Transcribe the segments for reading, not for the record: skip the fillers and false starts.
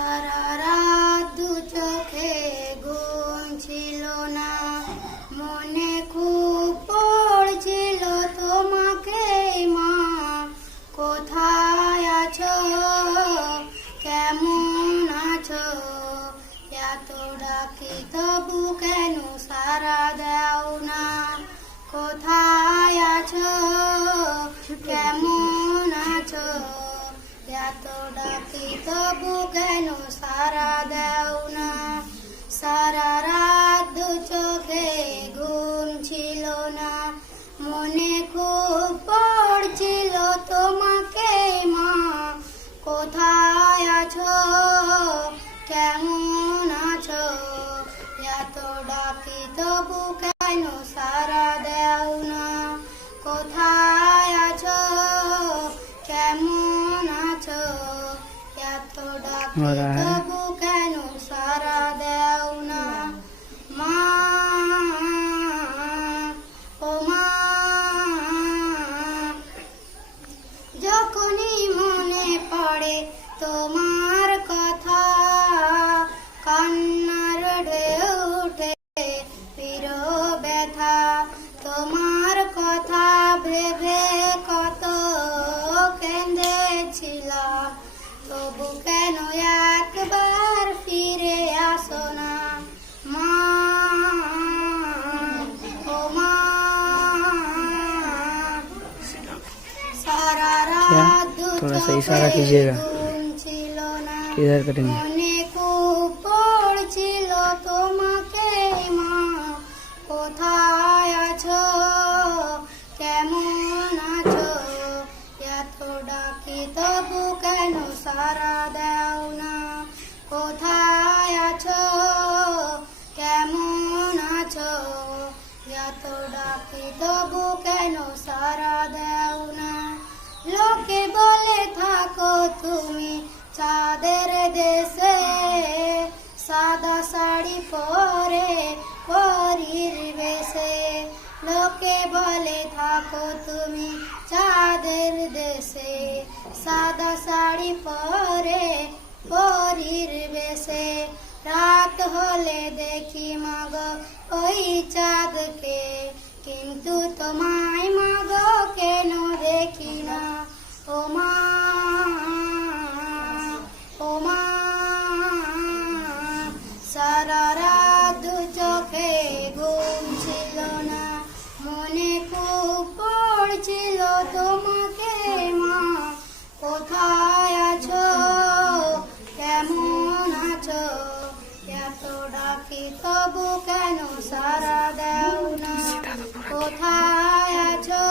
সারা রাত দু চোখে ঘুম ছিল না, মনে খুব পড়ছিল তোমাকে মা। কোথায় আছো, কেমন আছো, এত ডাকি তবু কেন সারা দাও না। কোথায় আছো, কেমন আছো, এত ডাকি তবু কেন সারা দাও না। সারা রাত দু চোখে ঘুম ছিল না, মনে খুব পড়ছিল তোমাকে মা। কোথায় আছো, কেমন আছো, এত ডাকি তবু কেন সারা দাও না। কোথায় আছো, কেমন আছো, এত ডাকি তবু কেন সারা দাও না। মা ও মা, যখনই মনে পড়ে তোমার কথা, কান্নার ঢেউ উঠে পিরো ব্যথা। তোমার কথা ভেবে কত কেঁদেছিলাম, তবু কেন একবার ফিরে আসো না। মা ও মা, সারা রাত দু চোখে ঘুম ছিল না, মনে খুব পড়ছিল তোমাকে মা। কোথায় আছো, কেমন আছো, এত ডাকি তবু কেন সারা দাও না। কোথায় আছো, কেমন আছো, এত ডাকি তবু কেন সারা দাও না। লোকে বলে থাকো তুমি চাঁদের দেশে, সাদা শাড়ি পরে পরীর বেশে। লোকে বলে থাকো তুমি চাঁদের দেশে, সাদা শাড়ি পরে পরীর বেশে। রাত হলে দেখি মাগো ওই চাঁদকে, কিন্তু তোমায় মাগো কেন দেখি না। ও মা ও মা, সারা রাত দু চোখে ঘুম ছিল না, মনে খুব পড়ছিল তোমাকে মা। কোথায় আছো, কেমন আছো, এত ডাকি তবু কেন সারা দাও না। কোথায় আছো,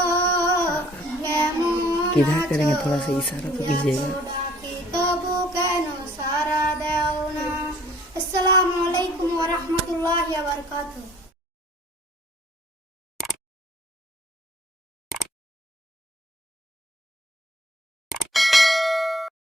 কেমন আছো, এত ডাকি তবু কেন সারা দাও না। আসসালামু আলাইকুম ওয়া রাহমাতুল্লাহি ওয়া বারাকাতুহু।